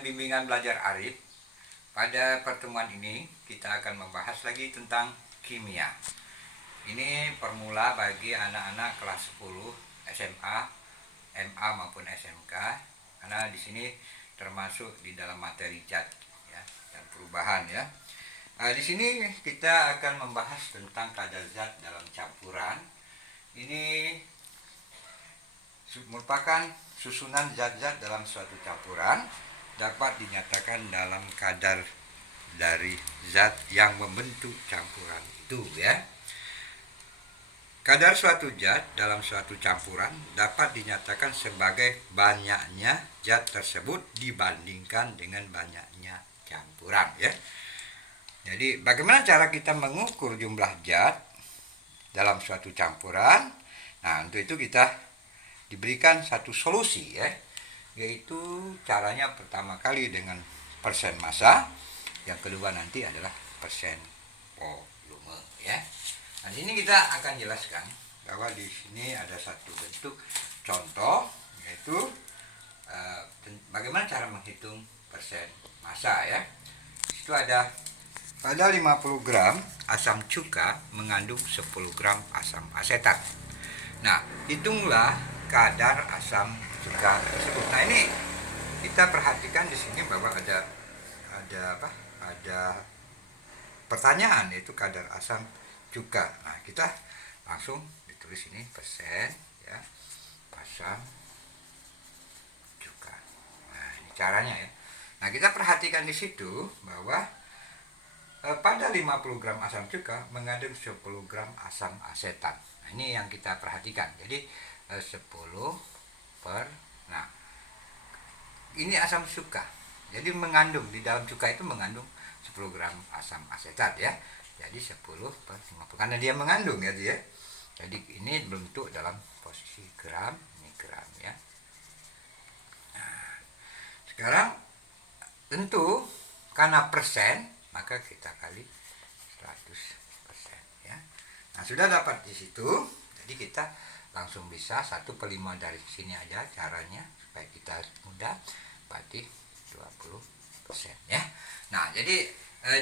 dengan bimbingan belajar Arif. Pada pertemuan ini kita akan membahas lagi tentang kimia. Ini formula bagi anak-anak kelas 10 SMA, MA maupun SMK, karena di sini termasuk di dalam materi zat ya, dan perubahan ya. Di sini kita akan membahas tentang kadar zat dalam campuran. Ini merupakan susunan zat-zat dalam suatu campuran dapat dinyatakan dalam kadar dari zat yang membentuk campuran itu ya. Kadar suatu zat dalam suatu campuran dapat dinyatakan sebagai banyaknya zat tersebut dibandingkan dengan banyaknya campuran ya. Jadi bagaimana cara kita mengukur jumlah zat dalam suatu campuran? Nah, untuk itu kita diberikan satu solusi ya, yaitu caranya pertama kali dengan persen massa, yang kedua nanti adalah persen volume ya. Nah, di sini kita akan jelaskan bahwa di sini ada satu bentuk contoh, yaitu bagaimana cara menghitung persen massa ya. Itu ada pada 50 gram asam cuka mengandung 10 gram asam asetat. Nah, hitunglah kadar asam cuka tersebut. Nah, ini kita perhatikan di sini bahwa ada pertanyaan, yaitu kadar asam cuka. Nah, kita langsung ditulis ini persen ya, asam cuka. Nah, ini caranya ya. Nah, kita perhatikan di situ bahwa pada 50 gram asam cuka mengandung 10 gram asam asetat. Nah, ini yang kita perhatikan. Jadi 10 per, nah ini asam cuka. Jadi mengandung, di dalam cuka itu mengandung 10 gram asam asetat ya. Jadi 10 per 50, karena dia mengandung ya dia. Jadi ini bentuk dalam posisi gram, ini gram ya. Nah, sekarang tentu karena persen, maka kita kali 100% ya. Nah, sudah dapat di situ, jadi kita langsung bisa 1/5 dari sini aja caranya supaya kita mudah, berarti 20% ya. Nah, jadi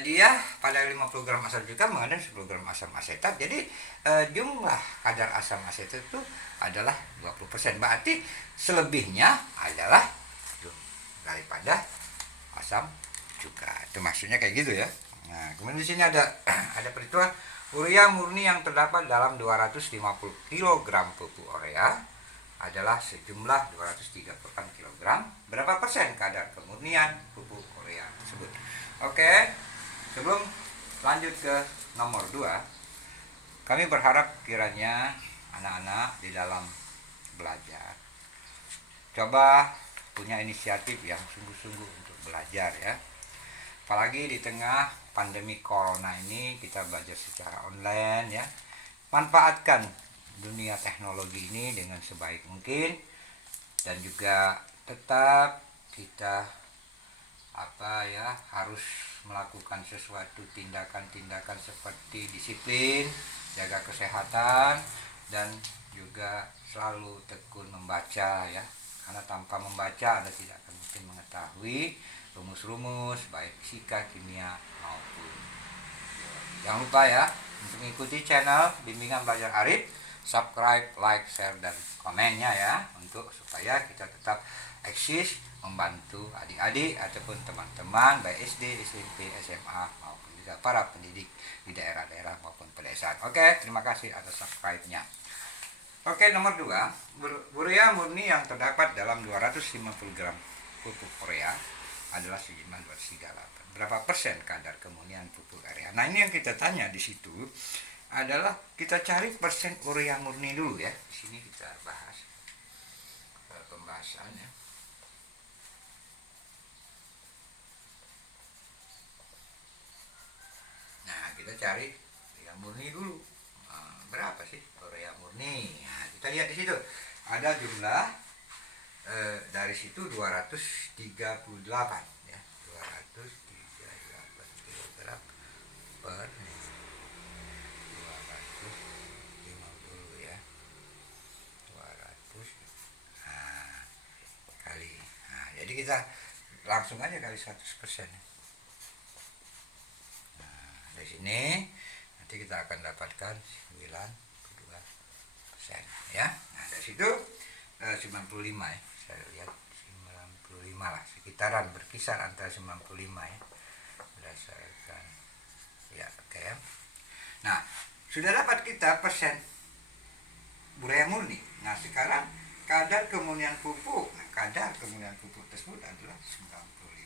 dia pada 50 gram asam cuka mengandung 10 gram asam asetat. Jadi jumlah kadar asam asetat itu adalah 20%. Berarti selebihnya adalah daripada asam cuka. Itu maksudnya kayak gitu ya. Nah, kemudian di sini ada perhitungan urea murni yang terdapat dalam 250 kg pupuk urea adalah sejumlah 238 kg. Berapa persen kadar kemurnian pupuk urea tersebut? Oke, sebelum lanjut ke nomor 2, kami berharap kiranya anak-anak di dalam belajar coba punya inisiatif yang sungguh-sungguh untuk belajar ya. Apalagi di tengah pandemi corona ini kita belajar secara online ya. Manfaatkan dunia teknologi ini dengan sebaik mungkin, dan juga tetap kita harus melakukan sesuatu tindakan-tindakan seperti disiplin, jaga kesehatan, dan juga selalu tekun membaca ya. Karena tanpa membaca Anda tidak akan mungkin mengetahui rumus-rumus baik fisika, kimia maupun biologi. Jangan lupa ya untuk mengikuti channel Bimbingan Belajar Arif, subscribe, like, share, dan komennya ya, untuk supaya kita tetap eksis membantu adik-adik ataupun teman-teman baik SD, SMP, SMA maupun juga para pendidik di daerah-daerah maupun pedesaan. Oke, terima kasih atas subscribe-nya. Oke, nomor 2, urea murni yang terdapat dalam 250 gram pupuk urea adalah sejumlah 238. Berapa persen kadar kemurnian pupuk urea? Nah, ini yang kita tanya di situ adalah kita cari persen urea murni dulu ya. Di sini kita bahas pembahasannya. Nah, kita cari urea murni dulu. Berapa sih urea murni? Nah, kita lihat di situ ada jumlah dari situ 238 ya, 238 kg per 250 ya, 200 kali. Nah, jadi kita langsung aja kali 100%. Nah, dari sini nanti kita akan dapatkan 92% ya. Nah, dari situ 95 ya. Saya lihat 95 lah, sekitaran berkisar antara 95 ya. Berdasarkan ya, oke ya. Nah, sudah dapat kita persen urea murni. Nah, sekarang kadar keamunian pupuk. Nah, kadar keamunian pupuk tersebut adalah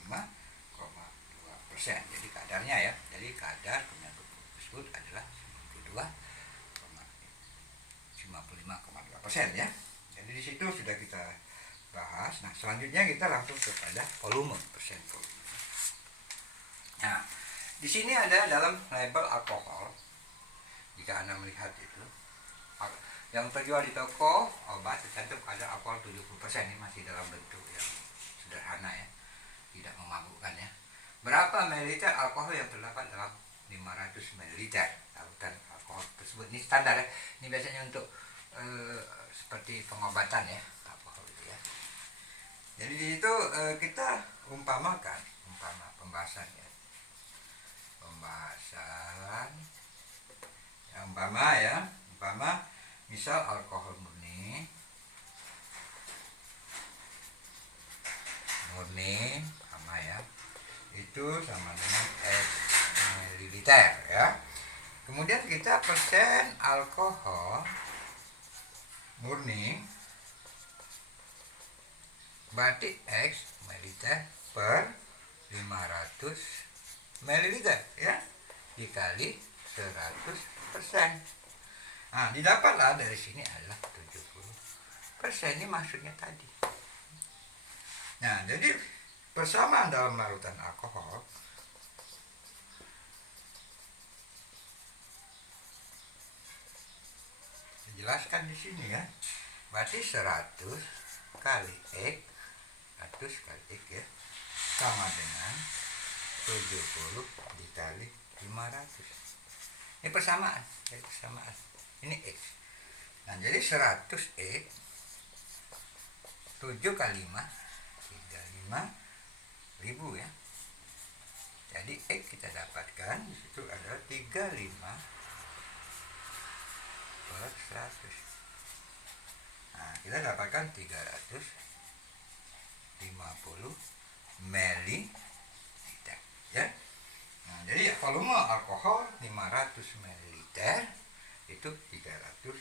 95,2%. Jadi kadarnya ya. Jadi kadar keamunian pupuk tersebut adalah 55,2% ya. Jadi di situ sudah kita bahas. Nah, selanjutnya kita langsung kepada volume, persen volume. Nah, di sini ada dalam label alkohol. Jika Anda melihat itu, yang terjual di toko obat tercantum ada alkohol 70%. Ini masih dalam bentuk yang sederhana ya, tidak memabukkan ya. Berapa mililiter alkohol yang terdapat dalam 500 mililiter larutan alkohol tersebut? Ini standar ya. Ini biasanya untuk seperti pengobatan ya, alkohol itu ya. Jadi di situ kita umpama pembahasan ya. Pembahasan ya, umpama misal alkohol murni sama ya, itu sama dengan X mililiter ya. Kemudian kita persen alkohol murni berarti X mililiter per 500 mililiter ya, dikali 100%. Nah, didapatlah dari sini adalah 70%. Ini maksudnya tadi. Nah, jadi persamaan dalam larutan alkohol dijelaskan di sini ya. Berarti 100 kali X, 100 kali X ya, sama dengan 70 dikali 500. Ini persamaan. Ini X. Nah, jadi 100 X 7 kali 5 35.000 ya. Jadi X kita dapatkan di situ adalah 35 per 100. Nah, kita dapatkan 350 mililiter ya. Nah, jadi volume alkohol 500 mililiter itu 350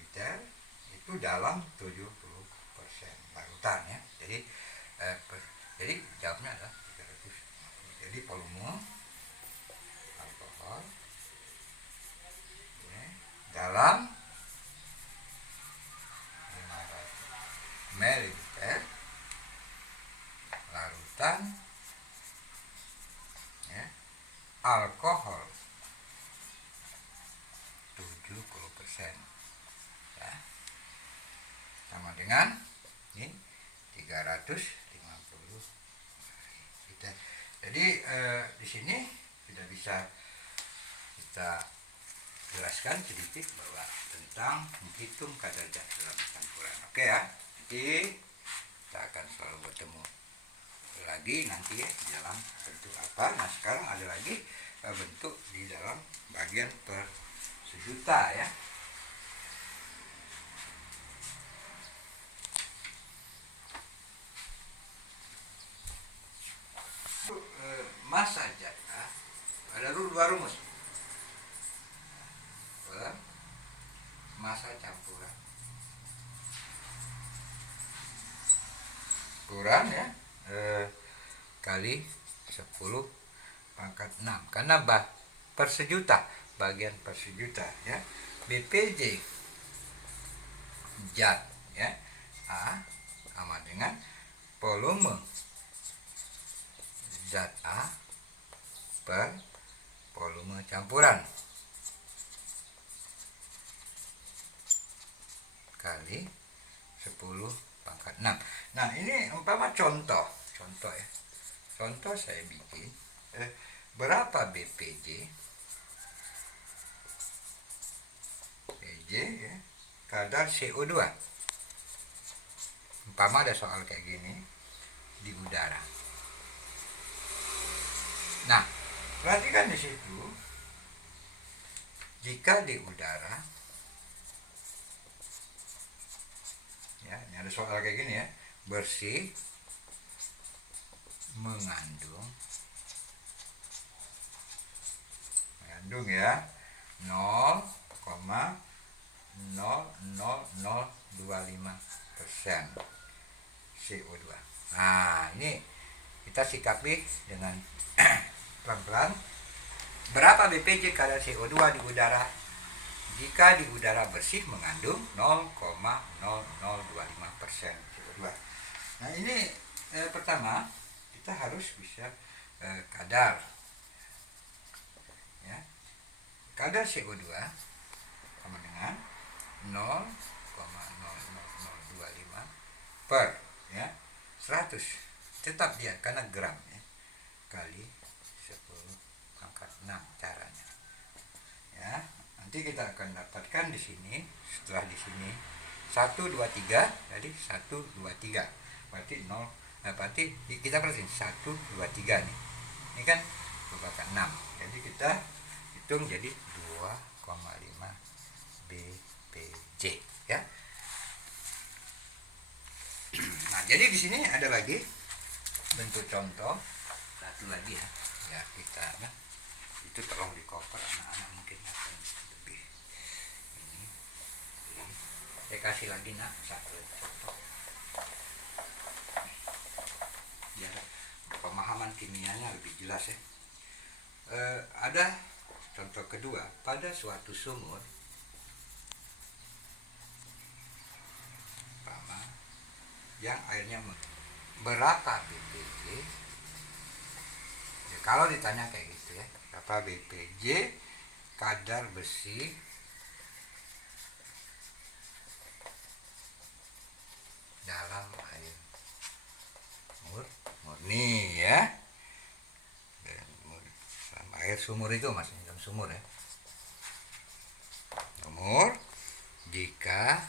liter itu dalam 70% larutan ya. Jadi jawabnya adalah 300. Jadi volume alkohol ya, dalam 500 mililiter larutan ya, alkohol 70% ya, sama dengan ini 350 liter. Jadi di sini sudah bisa kita jelaskan sedikit bahwa tentang menghitung kadar zat dalam campuran. Oke ya. Nanti kita akan selalu bertemu lagi nanti ya, di dalam bentuk apa. Nah, sekarang ada lagi bentuk di dalam bagian per sejuta ya. Massa zat ada dua rumus. Massa campuran ya, kali 10 pangkat 6 karena per sejuta, bagian per sejuta ya. BPJ zat ya, A sama dengan volume zat A per volume campuran kali 10 pangkat 6. Nah, ini umpama contoh ya. Contoh saya bikin berapa BPJ ya, kadar CO2. Umpama ada soal kayak gini, di udara. Nah, perhatikan di situ, jika di udara, ya, ini ada soal kayak gini ya, bersih mengandung ya 0,00025% CO2. Nah, ini kita sikapi dengan pelan-pelan. Berapa BPJ kadar CO2 di udara? Jika di udara bersih mengandung 0,0025% CO2. Nah, ini pertama kita harus bisa kadar, ya. Kadar CO2 sama dengan 0,00025 per, ya, 100. Tetap dia karena gram, ya, kali 10⁻⁶ caranya. Ya, nanti kita akan dapatkan di sini, setelah di sini 1 2 3, jadi 1 2 3. Berarti 0, berarti kita perhatiin 1 2 3 nih. Ini kan merupakan 6. Jadi kita hitung jadi 2,5 BPJ, ya. Nah, jadi di sini ada lagi bentuk contoh satu lagi, ya. Ya, kita, ya, itu tolong di cover anak-anak mungkin akan lebih ini. Saya kasih lagi nak satu contoh biar pemahaman kimianya lebih jelas, ya. Ada contoh kedua, pada suatu sumur yang airnya berapa BPJ, ya, kalau ditanya kayak gitu, ya, berapa BPJ kadar besi dalam air murni, ya, dalam air sumur itu maksudnya, dalam sumur, ya, sumur jika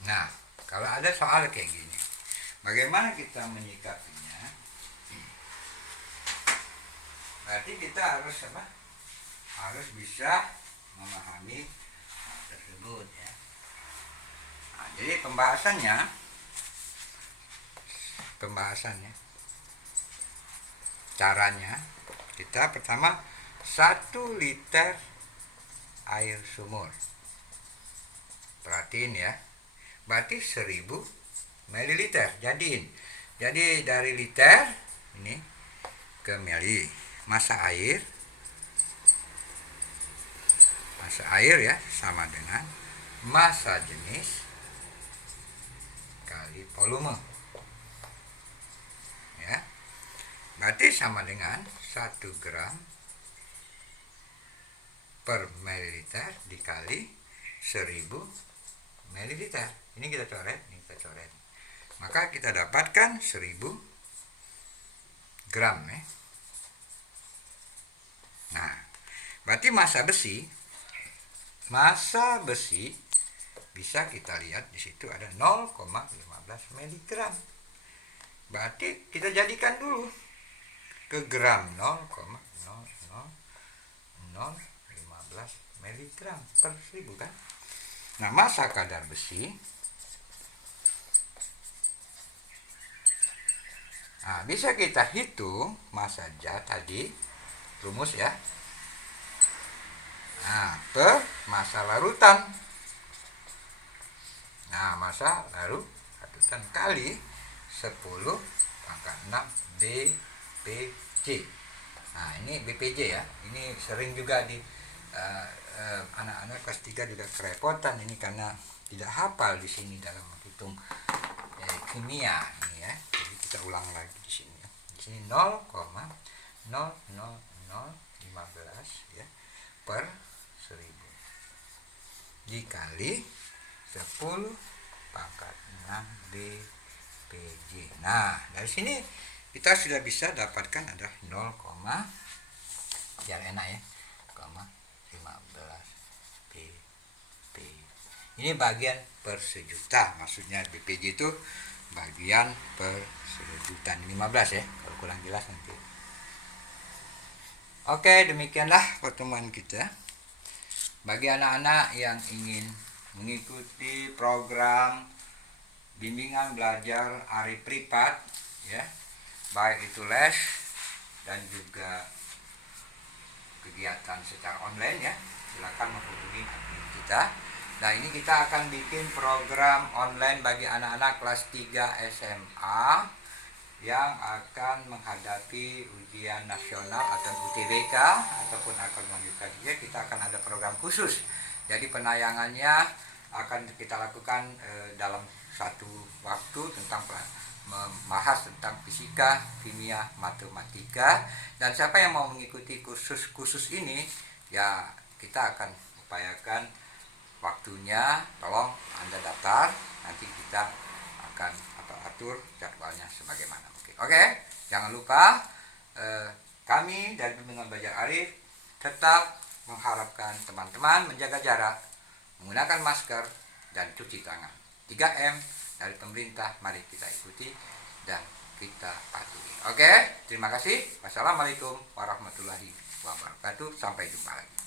Nah, kalau ada soal kayak gini, bagaimana kita menyikapinya? Berarti kita harus apa? Harus bisa memahami hal tersebut, ya. Nah, jadi pembahasannya, caranya, kita pertama 1 liter air sumur. Perhatiin, ya. Berarti 1000 ml. Jadi dari liter ini ke mili. Massa air, ya, sama dengan massa jenis kali volume, ya. Berarti sama dengan 1 gram per mililiter dikali 1000 ml. Ini kita coret, maka kita dapatkan 1000 gram, ya. Nah, berarti massa besi bisa kita lihat di situ ada 0,15 mg. Berarti kita jadikan dulu ke gram 0,0015 mg per 1000, kan. Nah, massa kadar besi, nah, bisa kita hitung massa zat tadi, rumus, ya. Nah, per massa larutan. Nah, massa larutan kali 10⁻⁶ BPJ. Nah, ini BPJ, ya. Ini sering juga di anak-anak kelas 3 juga kerepotan ini karena tidak hafal di sini dalam menghitung kimia ini, ya. Jadi kita ulang lagi di sini, ya. Di sini 0,00015, ya, per 1000 dikali 10⁻⁶ BPJ. Nah, dari sini kita sudah bisa dapatkan ada 0,015 biar enak ya, 15 BP. Ini bagian per sejuta, maksudnya BPJ itu bagian per sejuta, 15 ya, kalau kurang jelas nanti. Oke, demikianlah pertemuan kita. Bagi anak-anak yang ingin mengikuti program bimbingan belajar Arif Pripat ya, baik itu les dan juga kegiatan secara online ya, silakan menghubungi admin kita. Nah, ini kita akan bikin program online bagi anak-anak kelas 3 SMA yang akan menghadapi ujian nasional atau UTBK ataupun akan melanjutkan ujian. Kita akan ada program khusus. Jadi penayangannya akan kita lakukan dalam satu waktu tentang membahas tentang fisika, kimia, matematika. Dan siapa yang mau mengikuti kursus ini, ya kita akan upayakan waktunya, tolong Anda daftar, nanti kita akan atur jadwalnya sebagaimana mungkin. Oke, jangan lupa kami dari Bimbingan Belajar Arif tetap mengharapkan teman-teman menjaga jarak, menggunakan masker, dan cuci tangan. 3M dari pemerintah, mari kita ikuti dan kita patuhi. Oke, terima kasih. Wassalamualaikum warahmatullahi wabarakatuh. Sampai jumpa lagi.